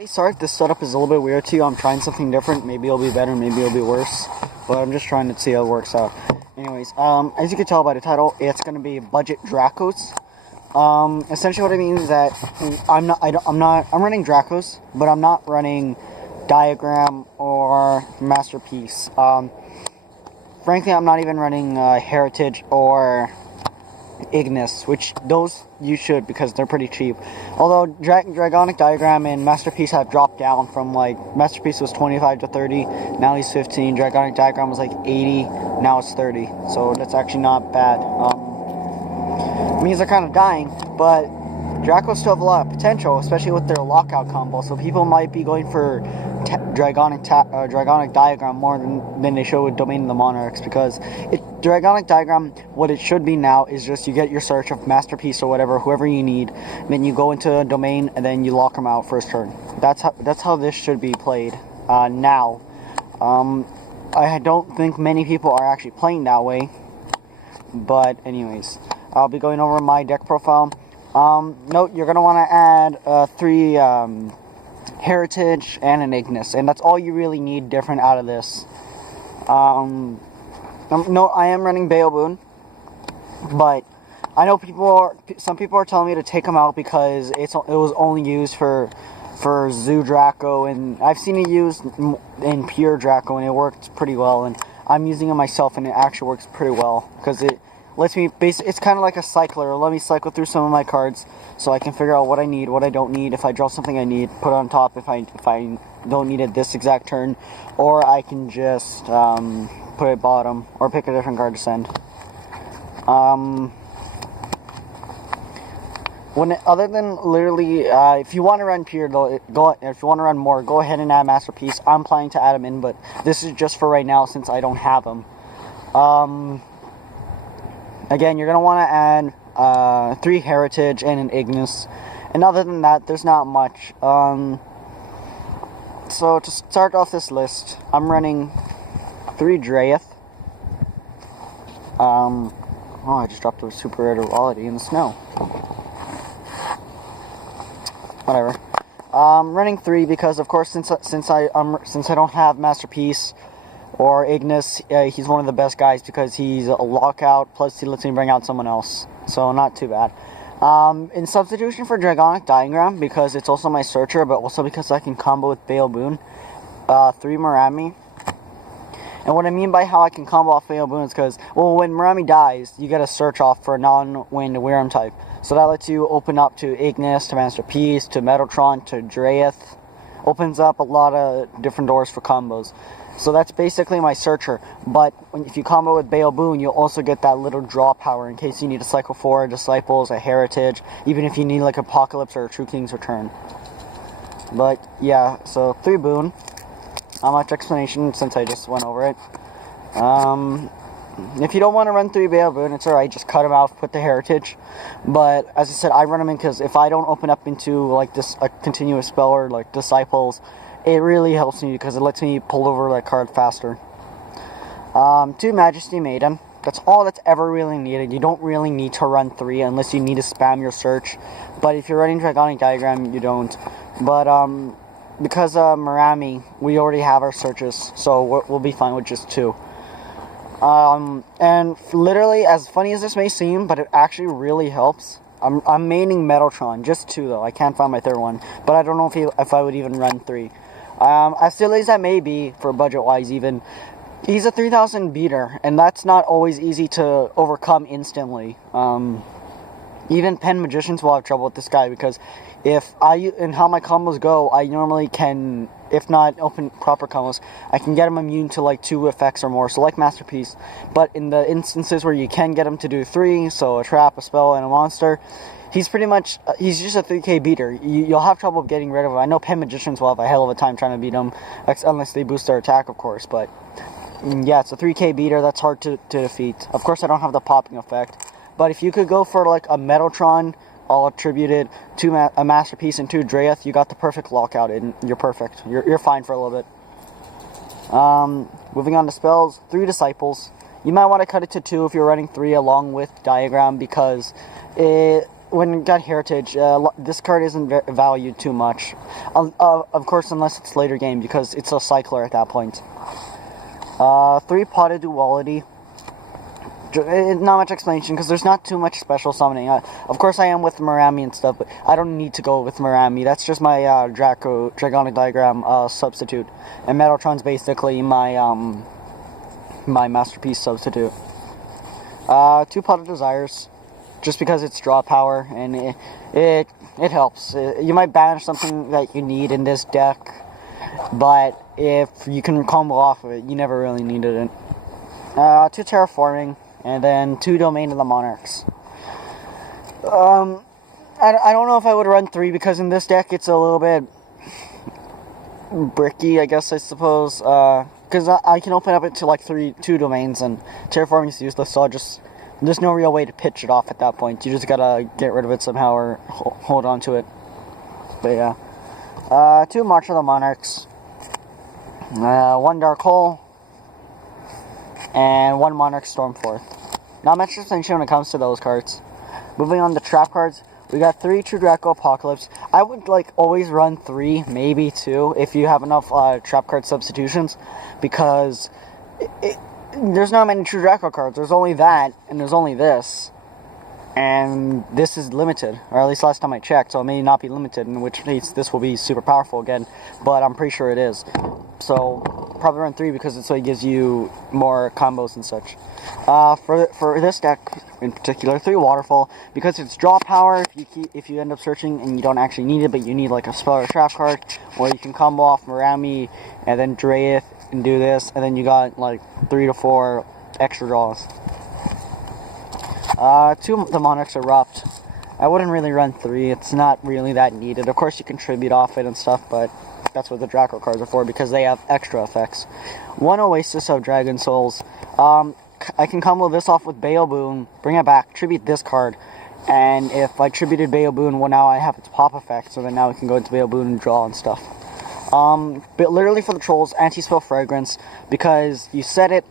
Hey, sorry if this setup is a little bit weird to you. I'm trying something different. Maybe it'll be better, maybe it'll be worse. But I'm just trying to see how it works out. Anyways, as you can tell by the title, it's gonna be budget Dracos. Essentially what it means is that I'm running Dracos, but I'm not running Diagram or Masterpiece. Frankly, I'm not even running Heritage or Ignis, which those you should because they're pretty cheap. Although Dragonic Diagram and Masterpiece have dropped down from, like, Masterpiece was 25 to 30, now he's 15. Dragonic Diagram was like 80, now it's 30. So that's actually not bad. It means they're kind of dying, but Dracos still have a lot of potential, especially with their lockout combo. So people might be going for Dragonic Diagram more than they should with Domain of the Monarchs, because Dragonic Diagram, what it should be now is just you get your search of Masterpiece or whatever, whoever you need, then you go into a Domain and then you lock them out first turn. That's how this should be played now. I don't think many people are actually playing that way, but anyways, I'll be going over my deck profile. Note, you're going to want to add 3 Heritage and an Ignis, and that's all you really need different out of this. No, I am running Baobun, but I know some people are telling me to take them out because it was only used for Zoo Draco, and I've seen it used in pure Draco, and it worked pretty well, and I'm using it myself, and it actually works pretty well, because it lets me it's kind of like a cycler. Let me cycle through some of my cards so I can figure out what I need, what I don't need. If I draw something I need, put it on top if I don't need it this exact turn, or I can just put it bottom or pick a different card to send. Other than literally, if you want to run pure, if you want to run more, go ahead and add Masterpiece. I'm planning to add them in, but this is just for right now since I don't have them. Again, you're going to want to add 3 Heritage and an Ignis. And other than that, there's not much. So to start off this list, I'm running 3 Draeth. Oh, I just dropped a super rare duality in the snow. Whatever. Running 3 because, of course, since I don't have Masterpiece or Ignis, he's one of the best guys because he's a lockout, plus he lets me bring out someone else. So, not too bad. In substitution for Dragonic Diagram, because it's also my searcher, but also because I can combo with Baobun, 3 Marami. And what I mean by how I can combo off Baobun is because, well, when Marami dies, you get a search off for a non-wind Wyrm type. So that lets you open up to Ignis, to Masterpiece, to Metaltron, to Draeth. Opens up a lot of different doors for combos. So that's basically my searcher, but if you combo with Baobun, you'll also get that little draw power in case you need a Cycle 4, Disciples, a Heritage, even if you need like Apocalypse or a True King's Return. But yeah, so 3 Boon. Not much explanation since I just went over it. If you don't want to run 3 Baobun, it's alright, just cut them out, put the Heritage. But as I said, I run them in because if I don't open up into like this a continuous spell or like Disciples, it really helps me because it lets me pull over that card faster. 2 Majesty Maiden. That's all that's ever really needed. You don't really need to run 3 unless you need to spam your search. But if you're running Dragonic Diagram, you don't. But because Marami, we already have our searches, so we'll be fine with just 2. And literally, as funny as this may seem, but it actually really helps. I'm maining Metaltron, just 2 though. I can't find my 3rd one, but I don't know if I would even run 3. As silly as that may be, for budget-wise even, he's a 3,000 beater, and that's not always easy to overcome instantly. Even Pen Magicians will have trouble with this guy, because and how my combos go, I normally can, if not open proper combos, I can get him immune to like 2 effects or more, so like Masterpiece. But in the instances where you can get him to do 3, so a trap, a spell, and a monster, he's pretty much, he's just a 3k beater. You'll have trouble getting rid of him. I know Pen Magicians will have a hell of a time trying to beat him, unless they boost their attack, of course, but yeah, it's a 3k beater, that's hard to defeat. Of course, I don't have the popping effect, but if you could go for like a Metaltron, all attributed to a Masterpiece and 2 Draeth, you got the perfect lockout, and you're perfect. You're fine for a little bit. Moving on to spells, 3 Disciples. You might want to cut it to 2 if you're running 3 along with Diagram, because when it got Heritage, this card isn't valued too much. Of course, unless it's later game, because it's a cycler at that point. 3-potted Duality. Not much explanation, because there's not too much special summoning. Of course, I am with Marami and stuff, but I don't need to go with Marami. That's just my Draco, Dragonic Diagram substitute. And Metaltron's basically my, my Masterpiece substitute. 2-potted Desires. Just because it's draw power, and it helps. You might banish something that you need in this deck, but if you can combo off of it, you never really needed it. 2 Terraforming, and then 2 Domain of the Monarchs. I don't know if I would run 3, because in this deck it's a little bit bricky, I guess, I suppose. Because I can open up it to like 2 domains, and Terraforming is useless, so I'll just... There's no real way to pitch it off at that point. You just gotta get rid of it somehow or hold on to it. But yeah. 2 March of the Monarchs. 1 Dark Hole. And 1 Monarch Stormforth. Not much distinction when it comes to those cards. Moving on to trap cards. We got 3 True Draco Apocalypse. I would like always run 3, maybe 2, if you have enough trap card substitutions. Because... there's not many True Draco cards. There's only that, and there's only this. And this is limited, or at least last time I checked, so it may not be limited, in which case this will be super powerful again, but I'm pretty sure it is. So, probably run 3 because it's what gives you more combos and such. For this deck in particular, 3 Waterfall, because it's draw power if you end up searching and you don't actually need it, but you need like a spell or trap card, or you can combo off Marami and then Drayeth and do this, and then you got like 3 to 4 extra draws. 2 The Monarchs Erupt. I wouldn't really run 3, it's not really that needed. Of course you can tribute off it and stuff, but that's what the Draco cards are for, because they have extra effects. 1 Oasis of Dragon Souls. I can combo this off with Baoboon, bring it back, tribute this card, and if I tributed Baoboon, well, now I have its pop effect, so then now we can go into Baoboon and draw and stuff. But literally for the trolls, Anti-Spell Fragrance, because you set it,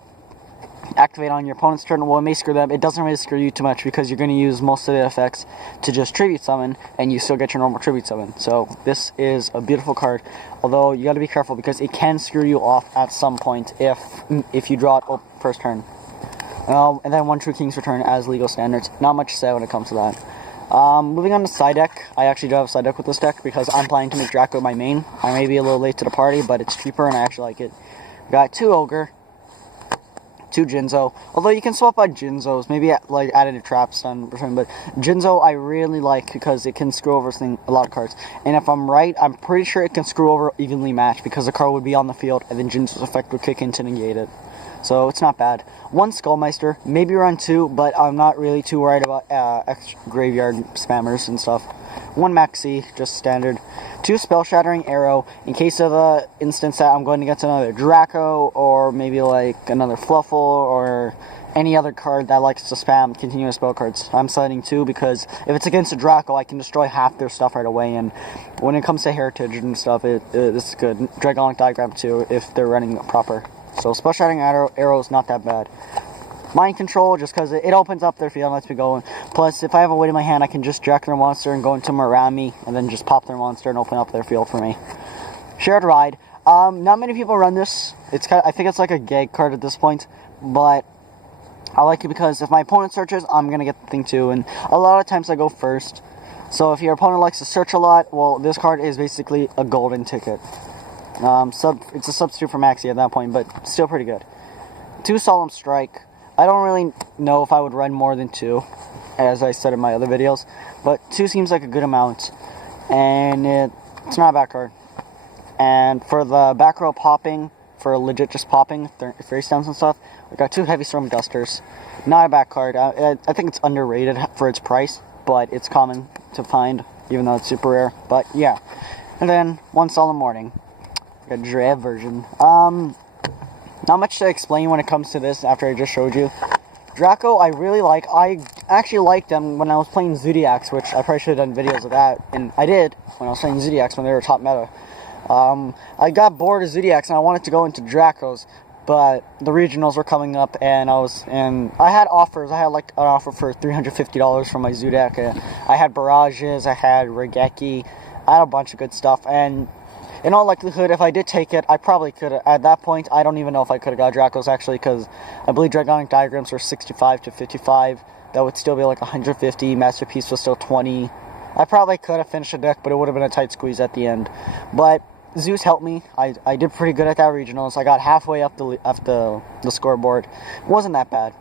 activate on your opponent's turn. Well, it may screw them. It doesn't really screw you too much, because you're going to use most of the effects to just tribute summon, and you still get your normal tribute summon. So this is a beautiful card, although you got to be careful, because it can screw you off at some point if you draw it first turn. And then 1 True King's Return as legal standards. Not much to say when it comes to that. Moving on to side deck. I actually do have a side deck with this deck because I'm planning to make Draco my main. I may be a little late to the party, but it's cheaper and I actually like it. Got 2 Ogre, 2 Jinzo. Although you can swap out Jinzos, maybe like added a trap stun, but Jinzo I really like because it can screw over a lot of cards. And if I'm right, I'm pretty sure it can screw over Evenly Matched, because the card would be on the field and then Jinzo's effect would kick in to negate it. So it's not bad. 1 Skullmeister, maybe run 2, but I'm not really too worried about extra graveyard spammers and stuff. 1 Maxi, just standard. 2 Spell Shattering Arrow, in case of the instance that I'm going against another Draco, or maybe like another Fluffle, or any other card that likes to spam continuous spell cards. I'm setting 2 because if it's against a Draco, I can destroy half their stuff right away, and when it comes to Heritage and stuff, this is good. Dragonic Diagram too, if they're running proper. So Spell Shattering Arrow is not that bad. Mind Control, just because it opens up their field and lets me go. Plus, if I have a weight in my hand, I can just jack their monster and go into Marami, and then just pop their monster and open up their field for me. Shared Ride. Not many people run this. I think it's like a gag card at this point, but I like it because if my opponent searches, I'm going to get the thing too, and a lot of times I go first. So if your opponent likes to search a lot, well, this card is basically a golden ticket. It's a substitute for Maxi at that point, but still pretty good. 2 Solemn Strike. I don't really know if I would run more than 2, as I said in my other videos, but 2 seems like a good amount, and it's not a bad card. And for the back row popping, for legit just popping, face downs and stuff, we got 2 Heavy Storm Dusters. Not a bad card. I think it's underrated for its price, but it's common to find, even though it's super rare. But yeah. And then 1 Solemn Morning. A Dread version. Not much to explain when it comes to this after I just showed you. Draco, I really like. I actually liked them when I was playing Zodiacs, which I probably should have done videos of that, and I did when I was playing Zodiacs when they were top meta. I got bored of Zodiacs and I wanted to go into Dracos, but the regionals were coming up, and I had offers. I had like an offer for $350 for my zoo deck. I had barrages, I had Regeki, I had a bunch of good stuff, and in all likelihood, if I did take it, I probably could have. At that point, I don't even know if I could have got Dracos, actually, because I believe Dragonic Diagrams were 65 to 55. That would still be like 150. Masterpiece was still 20. I probably could have finished the deck, but it would have been a tight squeeze at the end. But Zeus helped me. I did pretty good at that regionals. I got halfway up the scoreboard. It wasn't that bad.